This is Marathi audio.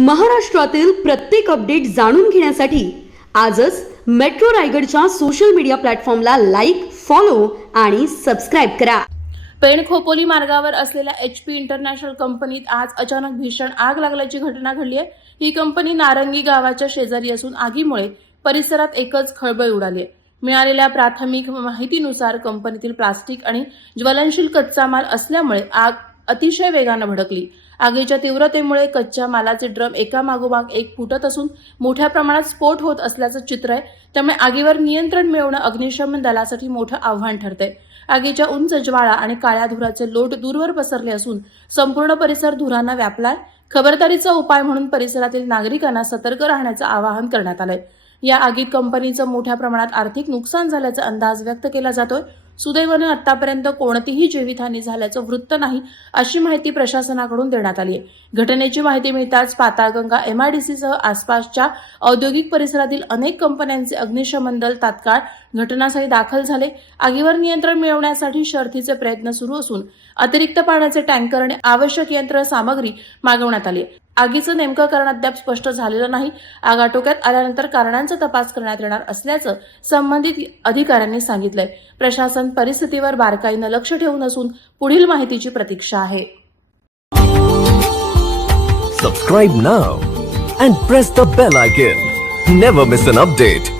महाराष्ट्रातील प्रत्येक अपडेट जाणून घेण्यासाठी आजच मेट्रो रायगडच्या सोशल मीडिया प्लॅटफॉर्मला लाईक, फॉलो आणि सबस्क्राईब करा. पेण खोपोली मार्गावर असलेल्या HP इंटरनॅशनल कंपनीत आज अचानक भीषण आग लागल्याची घटना घडली आहे. ही कंपनी नारंगी गावाच्या शेजारी असून आगीमुळे परिसरात एकच खळबळ उडाली आहे. मिळालेल्या प्राथमिक माहितीनुसार कंपनीतील प्लास्टिक आणि ज्वलनशील कच्चा माल असल्यामुळे आग अतिशय वेगाने भडकली. आगीच्या तीव्रतेमुळे कच्च्या मालाचे ड्रम एकामागोमाग एक फुटत असून मोठ्या प्रमाणात स्फोट होत असल्याचं चित्र आहे. त्यामुळे आगीवर नियंत्रण मिळवणं अग्निशमन दलासाठी मोठं आव्हान ठरतंय. आगीच्या उंच ज्वाळा आणि काळ्या धुराचे लोट दूरवर पसरले असून संपूर्ण परिसर धुरानं व्यापलाय. खबरदारीचा उपाय म्हणून परिसरातील नागरिकांना सतर्क राहण्याचं आवाहन करण्यात आलंय. या आगीत कंपनीचं मोठ्या प्रमाणात आर्थिक नुकसान झाल्याचा अंदाज व्यक्त केला जातोय. सुदैवाने आतापर्यंत कोणतीही जीवितहानी झाल्याचं वृत्त नाही, अशी माहिती प्रशासनाकडून देण्यात आली आहे. घटनेची माहिती मिळताच पाताळगंगा MIDC सह आसपासच्या औद्योगिक परिसरातील अनेक कंपन्यांचे अग्निशमन दल तात्काळ घटनास्थळी दाखल झाले. आगीवर नियंत्रण मिळवण्यासाठी शर्थीचे प्रयत्न सुरू असून अतिरिक्त पाण्याचे टँकर आणि आवश्यक यंत्रसामग्री मागवण्यात आली. आगीचं नेमकं कारण अद्याप स्पष्ट झालेलं नाही. आग आटोक्यात आल्यानंतर कारणांचा तपास करण्यात येणार असल्याचं संबंधित अधिकाऱ्यांनी सांगितलंय. प्रशासन परिस्थितीवर बारकाईनं लक्ष ठेवून असून पुढील माहितीची प्रतीक्षा आहे. Subscribe now and press the bell icon. Never miss an update.